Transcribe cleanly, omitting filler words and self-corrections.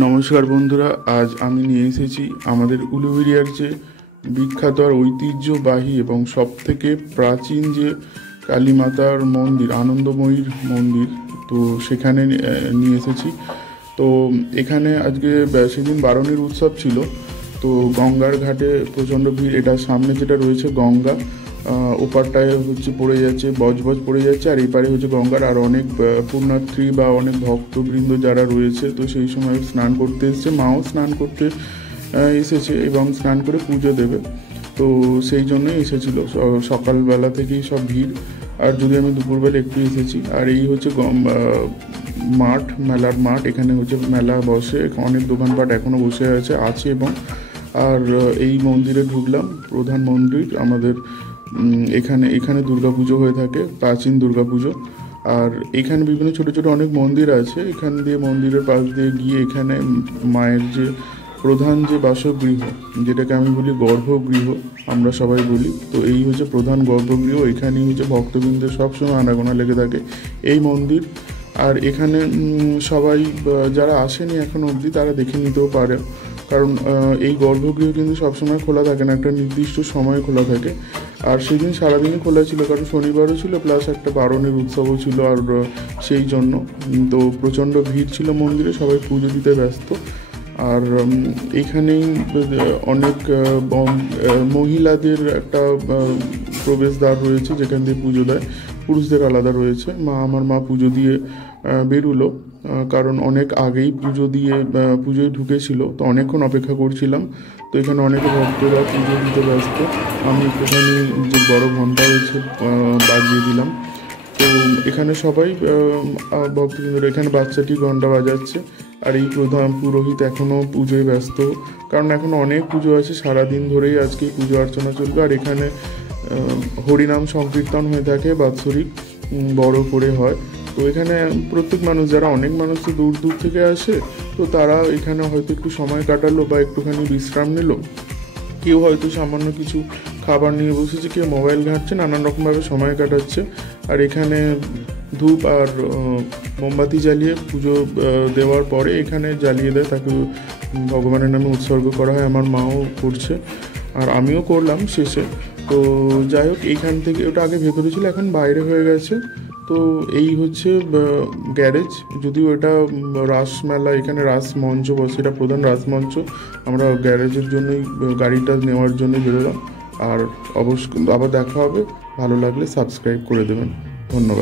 নমস্কার বন্ধুরা, আজ আমি নিয়ে এসেছি আমাদের উলুবেড়িয়ার যে বিখ্যাত আর ঐতিহ্যবাহী এবং সবথেকে প্রাচীন যে কালী মাতার মন্দির, আনন্দময়ীর মন্দির। তো সেখানে নিয়ে এসেছি। তো এখানে আজকে সেদিন বারণের উৎসব ছিল। তো গঙ্গার ঘাটে প্রচণ্ড ভিড়। এটা সামনে যেটা রয়েছে গঙ্গা, ওপারটায় হচ্ছে পড়ে যাচ্ছে, বজবজ পড়ে যাচ্ছে, আর এপারে হচ্ছে গঙ্গার আর অনেক পুণ্যার্থী বা অনেক ভক্তবৃন্দ যারা রয়েছে। তো সেই সময় স্নান করতে এসেছে, মাও স্নান করতে এসেছে এবং স্নান করে পুজো দেবে। তো সেই জন্যই এসেছিল, সকালবেলা থেকেই সব ভিড়। আর যদি আমি দুপুরবেলা একটু এসেছি। আর এই হচ্ছে মাঠ, মেলার মাঠ। এখানে হচ্ছে মেলা বসে, অনেক দোকানপাট এখনও বসে আছে এবং আর এই মন্দিরে ঢুকলাম, প্রধান মন্দির আমাদের। এখানে দুর্গাপুজো হয়ে থাকে, প্রাচীন দুর্গাপুজো। আর এখানে বিভিন্ন ছোট ছোট অনেক মন্দির আছে। এখান দিয়ে মন্দিরের পাশ দিয়ে গিয়ে এখানে মায়ের যে প্রধান যে বাসগৃহ, যেটাকে আমি বলি গর্ভগৃহ, আমরা সবাই বলি। তো এই হচ্ছে প্রধান গর্ভগৃহ। এখানেই হচ্ছে ভক্তবৃন্দের সবসময় আনাগোনা লেগে থাকে এই মন্দির। আর এখানে সবাই যারা আসেনি এখনো অবধি তারা দেখে নিতেও পারে, কারণ এই গর্ভগৃহ কিন্তু সবসময় খোলা থাকে না, একটা নির্দিষ্ট সময় খোলা থাকে। আর সেদিন সারাদিনই খোলা ছিল, কারণ শনিবারও ছিল, প্লাস একটা বারণের উৎসবও ছিল। আর সেই জন্য তো প্রচণ্ড ভিড় ছিল মন্দিরে, সবাই পুজো দিতে ব্যস্ত। আর এখানেই অনেক মহিলাদের একটা প্রবেশদ্বার রয়েছে, যেখান দিয়ে পুজো দেয়। পুরুষদের আলাদা রয়েছে। আমার মা পুজো দিয়ে বেরুলো, কারণ অনেক আগেই পুজোয় ঢুকেছিল। তো অনেকক্ষণ অপেক্ষা করছিলাম। তো এখানে অনেকে ভক্তরা পুজো দিতে ব্যস্ত। আমি একটুখানি যে বড় ঘন্টা রয়েছে বাজিয়ে দিলাম। তো এখানে সবাই ভক্তবৃন্দরা, এখানে বাচ্চাটি ঘন্টা বাজাচ্ছে। আর এই প্রধান পুরোহিত এখনও পুজোয় ব্যস্ত, কারণ এখনও অনেক পুজো আছে, সারাদিন ধরেই আজকে পুজো অর্চনা চলবে। আর এখানে হরিনাম সংকীর্তন হয়ে থাকে, বাৎসরিক বড় করে হয়। তো এখানে প্রত্যেক মানুষ, যারা অনেক মানুষ তো দূর দূর থেকে আসে, তো তারা এখানে হয়তো একটু সময় কাটালো বা একটুখানি বিশ্রাম নিল। কেউ হয়তো সামান্য কিছু খাবার নিয়ে বসেছে, কেউ মোবাইল ঘাঁটছে, নানান রকমভাবে সময় কাটাচ্ছে। আর এখানে ধূপ আর মোমবাতি জ্বালিয়ে পুজো দেওয়ার পরে এখানে জ্বালিয়ে দেয়, তাকে ভগবানের নামে উৎসর্গ করা হয়। আমার মাও করছে আর আমিও করলাম শেষে। তো যাই হোক, এইখান থেকে ওটা আগে ভেতরে ছিল, এখন বাইরে হয়ে গেছে। তো এই হচ্ছে গ্যারেজ। যদিও এটা রাসমেলা, এখানে রাস মঞ্চ বসে, এটা প্রধান রাসমঞ্চ। আমরা গ্যারেজের জন্যই, গাড়িটা নেওয়ার জন্যই বেরোলাম। আর অবশ্যই আবার দেখা হবে। ভালো লাগলে সাবস্ক্রাইব করে দেবেন। ধন্যবাদ।